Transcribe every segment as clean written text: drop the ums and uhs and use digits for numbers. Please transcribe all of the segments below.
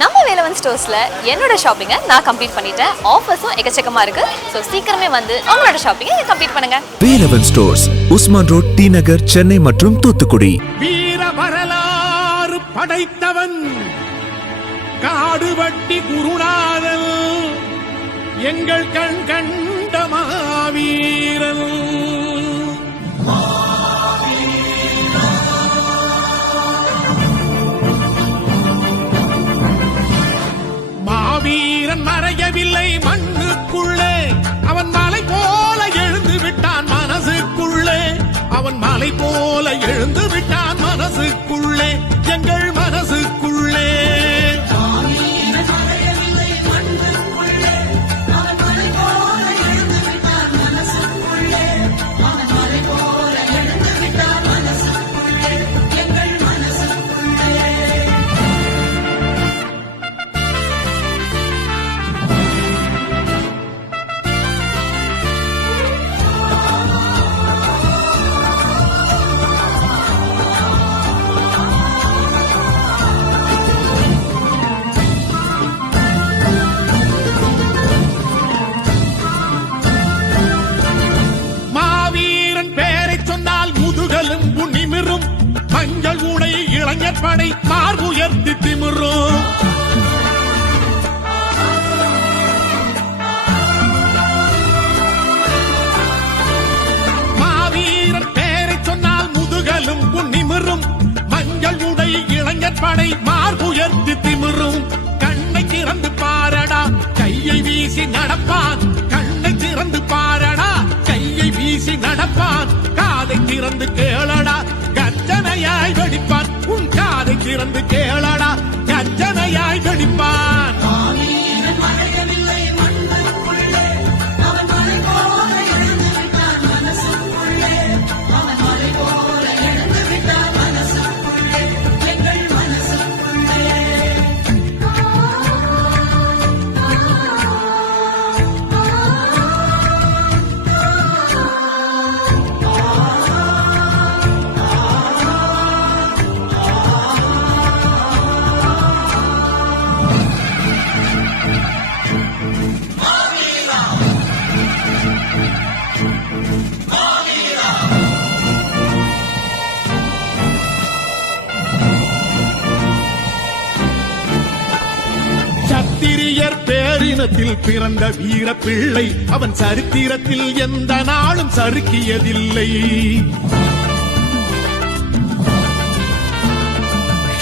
நம்ம வேலவன் ஸ்டோர்ஸ்ல என்னோட ஷாப்பிங்கை நான் கம்ப்ளீட் பண்ணிட்டேன். ஆஃபர்ஸும் எக்கச்சக்கமா இருக்கு. ஸோ சீக்கிரமே வந்து உங்களோட ஷாப்பிங்கை கம்ப்ளீட் பண்ணுங்க. Velavan stores, Usman road, T Nagar, Chennai மற்றும் தூத்துக்குடி. வீர வரலாறு படைத்தவன் காடுவட்டி குருநாதன், எங்கள் கண் கண்ட மாவீரன். மாவீரன் மறையவில்லை மண்ணுக்குள்ளே, அவன் மலை போல எழுந்து விட்டான் மனசுக்குள்ளே. அவன் மலை போல எழுந்து விட்டான் மனசுக்குள்ளே, எங்கள் மனசுக்குள்ளே. மஞ்சள் உடை இளைஞர் படை மார்புயர்த்தி திமிரும். மாவீரன் பேரை சொன்னால் முதுகலும் நிமிரும். மஞ்சள் உடை இளைஞர் படை மார்புயர்த்தி திமிரும். கண்ணை திறந்து பாரடா, கையை வீசி நடப்பான். கண்ணை திறந்து பாரடா, கையை வீசி நடப்பான். காதை திறந்து கேளடா, கர்ஜனையாய் வெடிப்பான். உன் காதை திறந்து கேளடா, கர்ஜனையாய் வெடிப்பான். சத்திரியர் பேரினத்தில் பிறந்த வீர பிள்ளை, அவன் சரித்திரத்தில் எந்த நாளும் சறுக்கியதில்லை.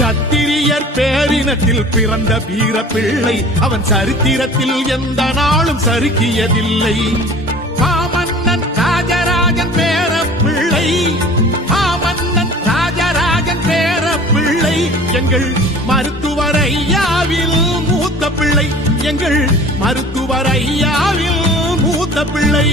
சத்திரியர் பேரினத்தில் பிறந்த வீர பிள்ளை, அவன் சரித்திரத்தில் எந்த நாளும் சறுக்கியதில்லை. மாமன்னன் ராஜராஜன் பேர பிள்ளை, மாமன்னன் ராஜராஜன் பேர பிள்ளை, எங்கள் மருத்துவர் ஐயாவில் மூத்த பிள்ளை, எங்கள் மருத்துவர் ஐயாவில் மூத்த பிள்ளை.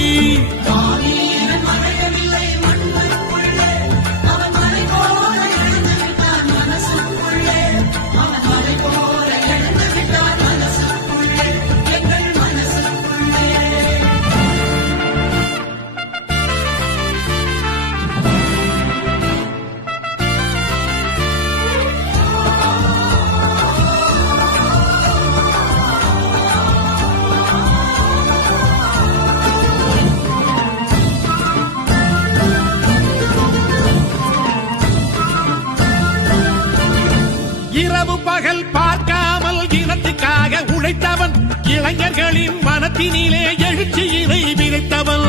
இரவு பகல் பார்க்காமல் இனத்துக்காக உழைத்தவன், இளைஞர்களின் மனத்தினிலே எழுச்சியினை விதைத்தவன்.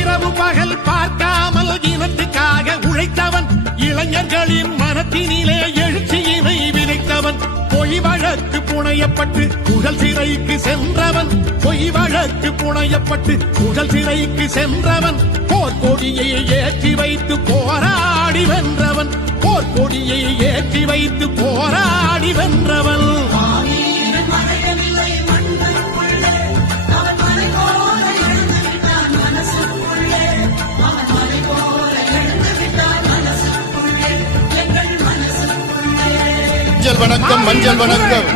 இரவு பகல் பார்க்காமல் இனத்துக்காக உழைத்தவன், இளைஞர்களின் மனத்தினிலே எழுச்சியினை விதைத்தவன். பொய் வழக்கு புனையப்பட்டு புகழ் சிறைக்கு சென்றவன், பொய் வழக்கு புனையப்பட்டு புகழ் சிறைக்கு சென்றவன். போர்க்கொடியை ஏற்றி வைத்து போராடி வென்றவன், போர்க்கொடியை ஏற்றி வைத்து போராடி வென்றவன். மஞ்சள் வணக்கம், மஞ்சள் வணக்கம்.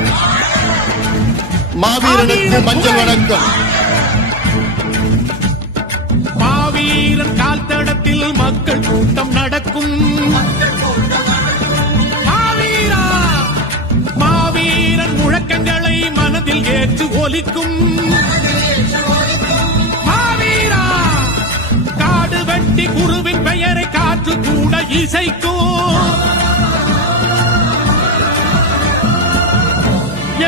மாவீரனுக்கு மஞ்சள் வணக்கம். மாவீரன் கால் தடத்தை வெட்டி குருவின் பெயரை காற்று கூட இசைக்கும்.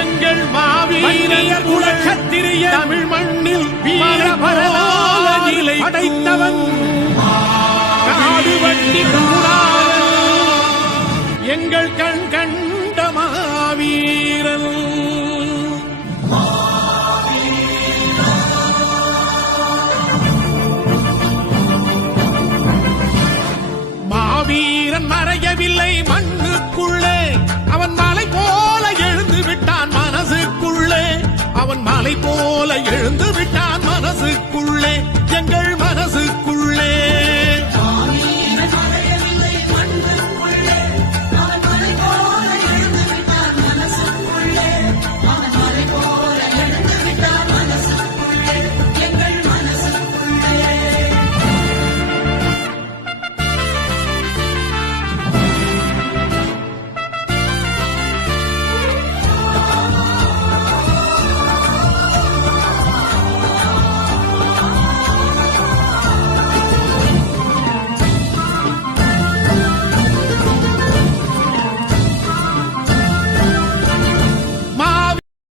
எங்கள் மாவீரர் குலச்சத்திரிய தமிழ் மண்ணில் வீரபரலால நிலை படைத்தவன் காடு வட்டி கூடாரன் எங்கள் கண் கண்ட மாவீரன். மாவீரன் மறையவில்லை மண்ணுக்குள்ளே, அவன் மலை போல எழுந்து விட்டான் மனசுக்குள்ளே, அவன் மலை போல எழுந்து விட்டான் மனசுக்குள்ளே. எங்கள்